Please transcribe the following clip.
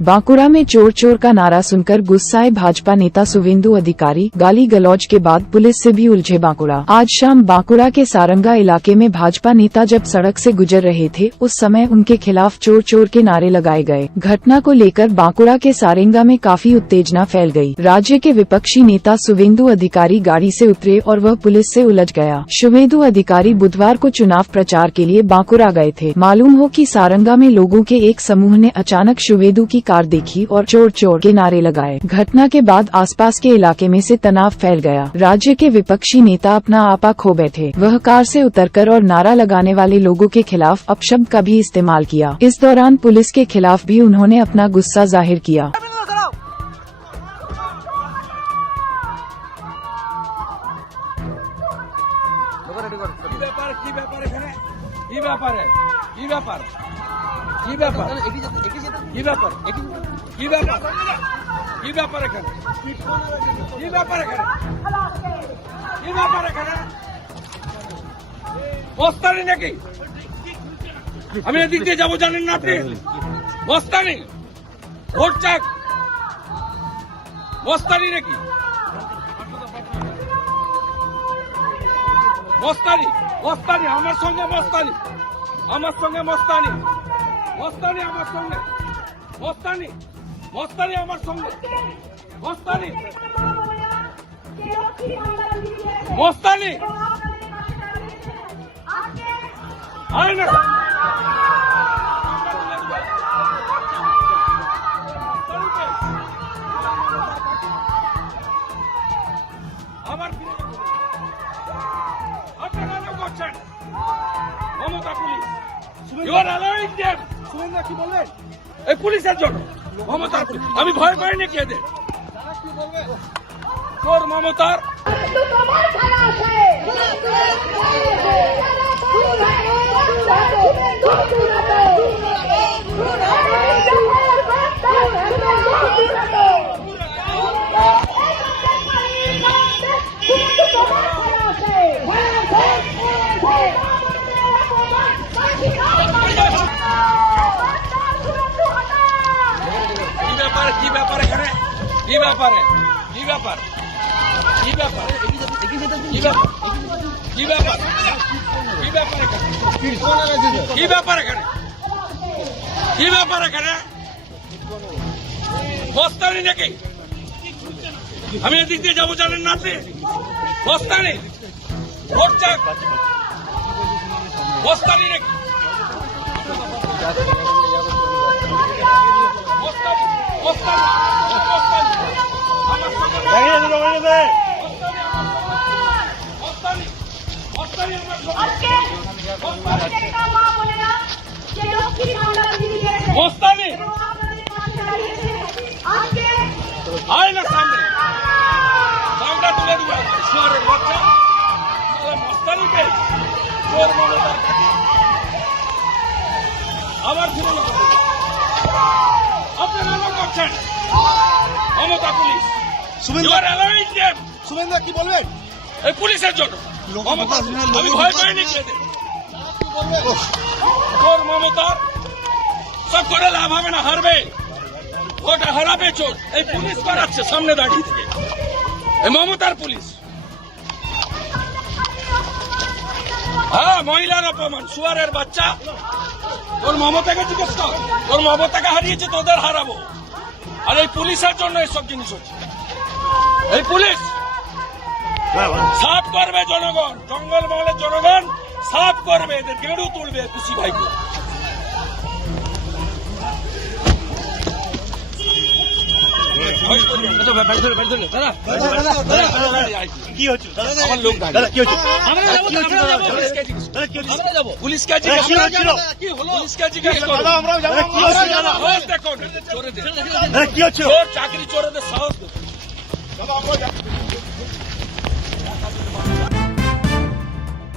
बांकुड़ा में चोर चोर का नारा सुनकर गुस्साए भाजपा नेता शुवेंदु अधिकारी, गाली गलौज के बाद पुलिस से भी उलझे बांकुड़ा। आज शाम बांकुड़ा के सारंगा इलाके में भाजपा नेता जब सड़क से गुजर रहे थे, उस समय उनके खिलाफ चोर चोर के नारे लगाए गए। घटना को लेकर बांकुड़ा के सारंगा में काफी उत्तेजना फैल गई। राज्य के विपक्षी नेता शुवेंदु अधिकारी गाड़ी से उतरे और वह पुलिस से उलझ गया। शुवेंदु अधिकारी बुधवार को चुनाव प्रचार के लिए बांकुड़ा गए थे। मालूम हो कि सारंगा में लोगों के एक समूह ने अचानक शुवेंदु की कार देखी और चोर चोर के नारे लगाए। घटना के बाद आसपास के इलाके में से तनाव फैल गया। राज्य के विपक्षी नेता अपना आपा खो बैठे। वह कार से उतरकर और नारा लगाने वाले लोगों के खिलाफ अपशब्द का भी इस्तेमाल किया। इस दौरान पुलिस के खिलाफ भी उन्होंने अपना गुस्सा जाहिर किया। মস্তানি নাকি আমি এদিক দিয়ে যাবো জানেন না আপনি? মস্তানি ভোট চাক মস্তানি নাকি? মস্তানি মস্তানি আমার সঙ্গে মস্তানি আমার সঙ্গে মস্তানি মস্তানি আমার সঙ্গে মস্তানি মস্তানি আমার সঙ্গে মস্তানি মস্তানি আয় না আমার আপনারা করছেন Mamata police you are allowing them শুনেন কি বললেন এই পুলিশের জন্য মমতার আমি ভয় পাই না কে দে কি বলবে তোর মমতার কি ব্যাপার এখানে কি ব্যাপার কি ব্যাপার কি ব্যাপার কি ব্যাপার কি ব্যাপার কি ব্যাপার কি ব্যাপার এখানে কি ব্যাপার এখানে মস্তানি নাকি আমি এদিক দিয়ে যাবো জানেন না আপনি? মস্তানি ভোট চাক মস্তানি নাকি মস্তানি আয় না সামনে সামনে তুলে দিবে শহরের বাচ্চা মস্তানিকে চোর মমতা আবার ফিরে আপনারা নাম করছেন Mamata police you are allowing them Suvendu কি বলবেন এই পুলিশের জন্য মমতা আমি ভয় পাই না কে দে চোর মমতার সব করে লাভ হবে না, হারবে ওটা হারাবে চোর। এই পুলিশ করাচ্ছে সামনে দাঁড়িয়ে থেকে এই মমতার পুলিশ। হ্যাঁ মহিলার অপমান শুয়ারের বাচ্চা তোর মমতাকে জিজ্ঞেস কর, তোর মমতাকে হারিয়েছে তোদের হারাবো। আর এই পুলিশের জন্য এসব জিনিস হচ্ছে। এই পুলিশ সাফ করবে জনগণ, জঙ্গল মহলের জনগণ সাফ করবে, এদের গেড়ু তুলবে খুশি ভাইকে। কি হচ্ছে আমার লোক কি হচ্ছে পুলিশকে কি হলো পুলিশকে জিজ্ঞেস করো। আমরাও যাবো দেখুন কি হচ্ছে চোর চাকরি